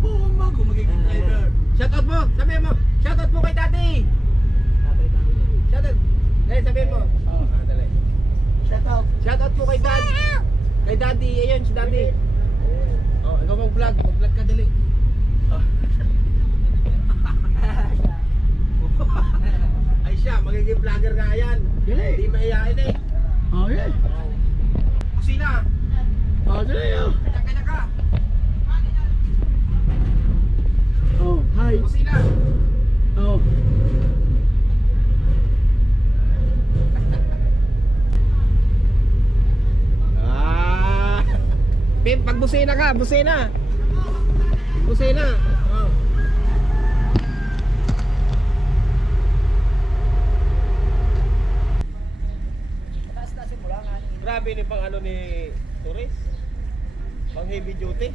po kung bago magiging driver. Shoutout mo, sabihin mo. Shoutout mo kay daddy. Shoutout. Dali, sabihin mo. Oh. Ah, dali. Shout out. Shoutout mo kay daddy. Kay daddy, ayun si daddy. Oh, ikaw mag-vlog. Mag-vlog ka dali. Oh. Ay siya, magiging vlogger nga yan. Dali. Hindi mahihain eh. Oh, yeah. Kusina. Oh, dali oh. Kanya-kanya ka. Kusina. Oh. Ah. Pip, pag busina ka, busina. Busina. Oh. Grabe ni pang ano ni Torres. Pang heavy duty.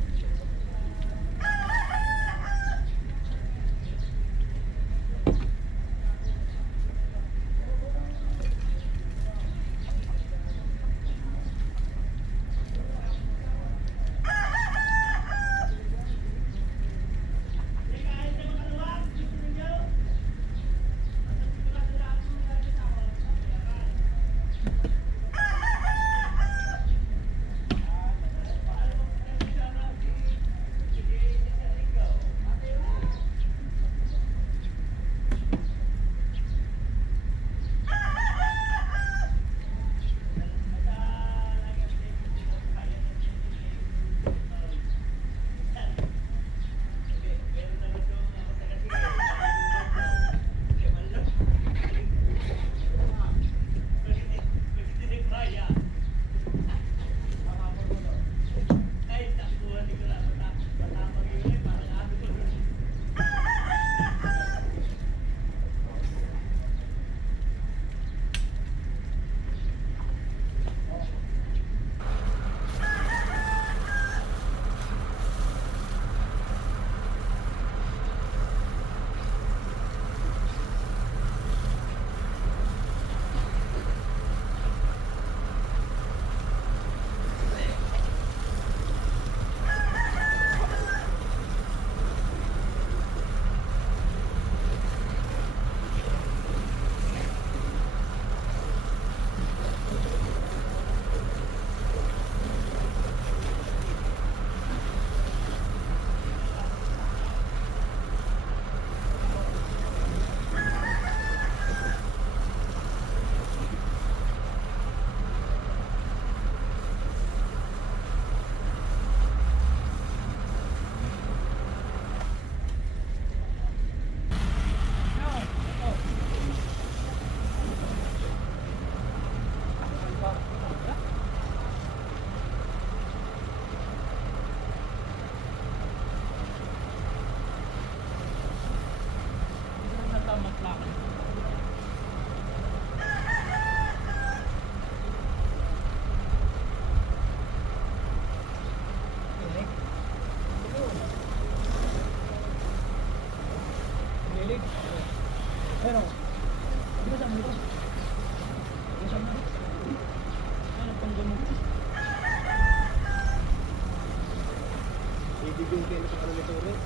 Duty na pang ano ni Torres.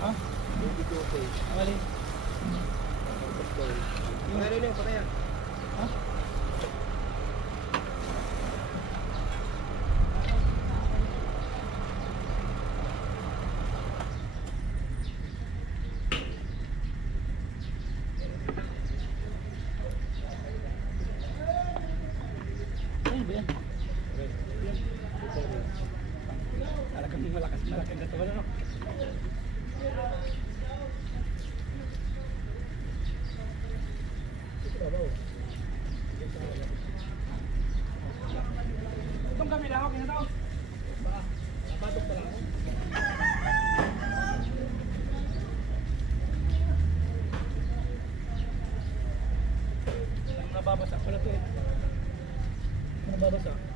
Ha? Heavy duty. Alin? Ano yun, pataya. Ha? Ano ba yan? Talagang malakas malakas na ito. Ano? Itong kami lang, okay na to. Batok pala ako. Ang nababasa pala to eh. Nababasa.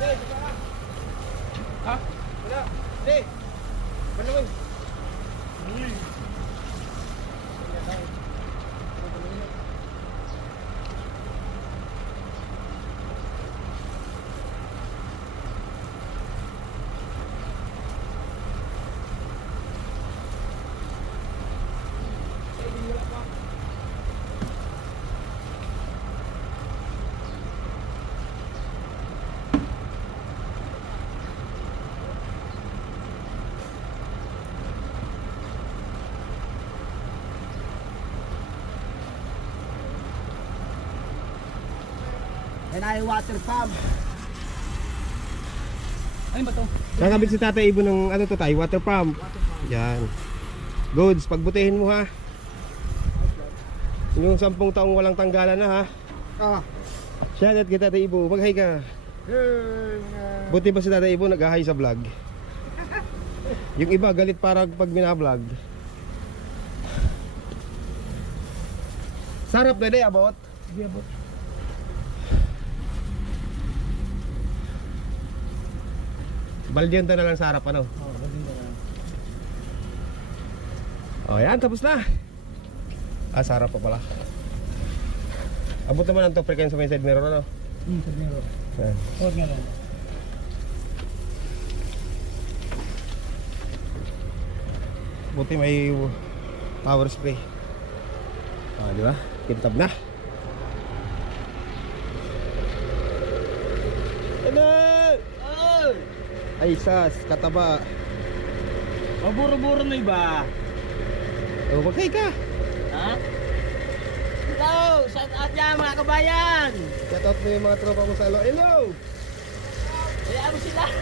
Ha? Wala. Hindi. Kaya water pump. Ayun ba to? Kakabit si Tatay Ibo ng ano to tayo, water pump. Yan. Goods, pagbutihin mo ha. Yung sampung taong walang tanggalan na ha. Ah. Shoutout kay Tatay Ibo, mag-hi ka. Buti ba si Tatay Ibo nag-hi sa vlog? Yung iba galit para pag binablog. Sarap na day abot. Sige, abot. Baldiyan to na lang sa harap ano. Oo, bagay ka lang. O yan, tapos na. Ah, sa harap pa pala. Abot naman ang top frequency sa may side mirror ano. Hmm, sa biro. Yan. Huwag nga lang. Buti may power spray. Ah, di ba? Kintab na. Ano? Ay, sas, kataba. Maburo-buro na iba. Oh, magkay ka. Ha? Hello! Shout out niya mga kabayan! Shout out mo yung mga tropa mo sa alo. Hello! Hayaan mo sila!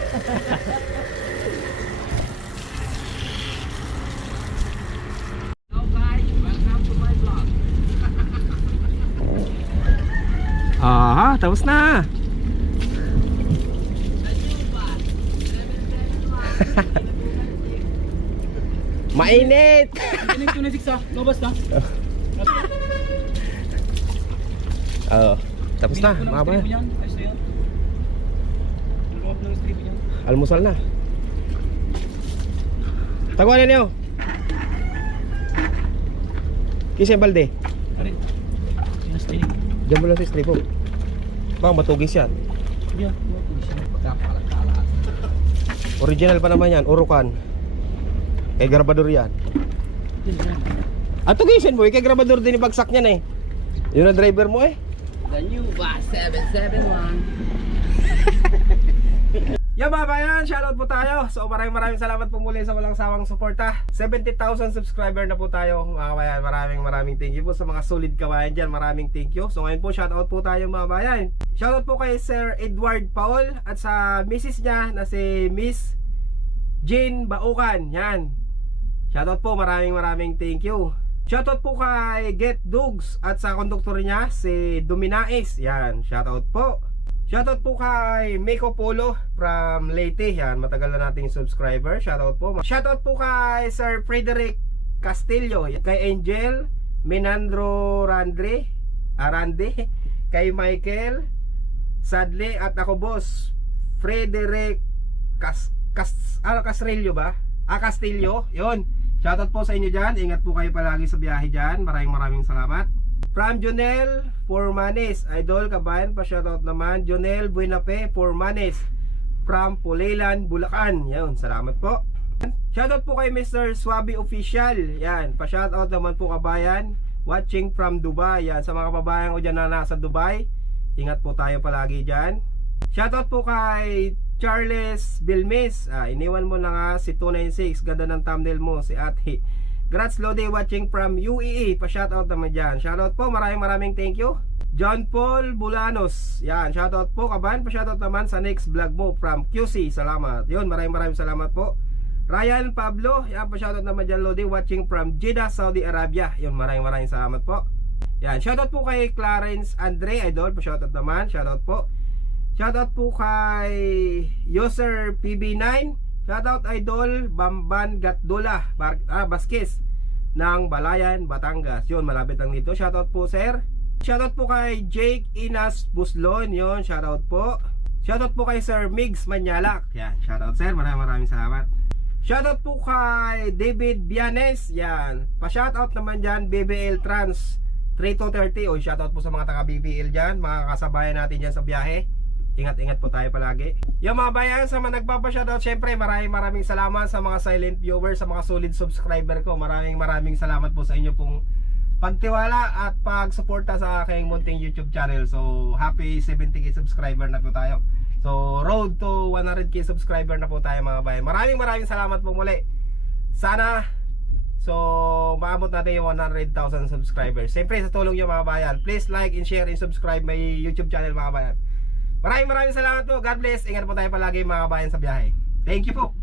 Hello guys, welcome to my vlog. Aha, tapos na. Mainit! Connect to na 6 ah. Lobas na. Oo. tapos na, ko mga na niyan. Almusal na. Taguan niyo. Kisa yung balde. Sinastinig. Diyan mo lang sa stripo. Baka matugis yan. Yeah, ko. Original pa naman yan, urukan. Kay grabador yan. Yan, yan. At tugisin mo, eh, kay grabador din ibagsak niyan eh. Yun ang driver mo eh. The new bus 771. Yan mga bayan, shoutout po tayo. So maraming maraming salamat po muli sa walang sawang suporta. 70,000 subscriber na po tayo mga bayan. Maraming maraming thank you po sa mga solid kabayan dyan. Maraming thank you. So ngayon po shoutout po tayo mga bayan. Shoutout po kay Sir Edward Paul at sa Mrs. niya na si Miss Jane Baukan. Yan. Shoutout po, maraming maraming thank you. Shoutout po kay Get Dugs at sa konduktor niya si Dominais. Yan, shoutout po. Shoutout po kay Meko Polo from Leyte. Yan, matagal na nating subscriber. Shoutout po. Shoutout po kay Sir Frederick Castillo, kay Angel Menandro Randre, Arande, kay Michael Sadle at ako boss Frederick Cas Cas ano Castrillo ba? Ah Castillo. 'Yon. Shoutout po sa inyo diyan. Ingat po kayo palagi sa biyahe diyan. Maraming maraming salamat. From Jonel Formanes, Idol Kabayan pa shoutout naman. Jonel Buenape Formanes from Pulilan, Bulacan. Yan, salamat po. Shoutout po kay Mr. Swabi Official. Yan, pa shoutout naman po kabayan. Watching from Dubai. Yan, sa mga kababayan ko dyan na nasa Dubai. Ingat po tayo palagi dyan. Shoutout po kay Charles Bilmes. Ah, iniwan mo na nga si 296. Ganda ng thumbnail mo, si Ate. Grats Lode watching from UAE. Pa-shoutout naman dyan. Shoutout po, maraming maraming thank you. John Paul Bulanos. Yan, shoutout po kaban. Pa-shoutout naman sa next vlog mo from QC. Salamat. Yun, maraming maraming salamat po. Ryan Pablo. Yan, pa-shoutout naman dyan Lode watching from Jeddah, Saudi Arabia. Yun, maraming maraming salamat po. Yan, shoutout po kay Clarence Andre Idol. Pa-shoutout naman. Shoutout po. Shoutout po kay user PB9. Shoutout Idol Bamban Gatdula Bar ah, Baskis ng Balayan, Batangas. Yun, malapit lang dito. Shoutout po, sir. Shoutout po kay Jake Inas Buslon. Yun, shoutout po. Shoutout po kay Sir Migs Manyalak. Yan, shoutout sir. Maraming maraming salamat. Shoutout po kay David Bianes. Yan. Pa-shoutout naman dyan, BBL Trans 3230. O, shoutout po sa mga taga BBL dyan. Mga kasabayan natin dyan sa biyahe. Ingat-ingat po tayo palagi. Yung mga bayan sa mga nagpapa-shoutout, syempre maraming maraming salamat sa mga silent viewers, sa mga solid subscriber ko. Maraming maraming salamat po sa inyo pong pagtiwala at pagsuporta sa aking munting YouTube channel. So, happy 70k subscriber na po tayo. So, road to 100k subscriber na po tayo mga bayan. Maraming maraming salamat po muli. Sana So, maabot natin yung 100,000 subscribers. Siyempre, sa tulong nyo mga bayan, please like and share and subscribe my YouTube channel mga bayan. Maraming maraming salamat po. God bless. Ingat po tayo palagi mga kabayan sa biyahe. Thank you po.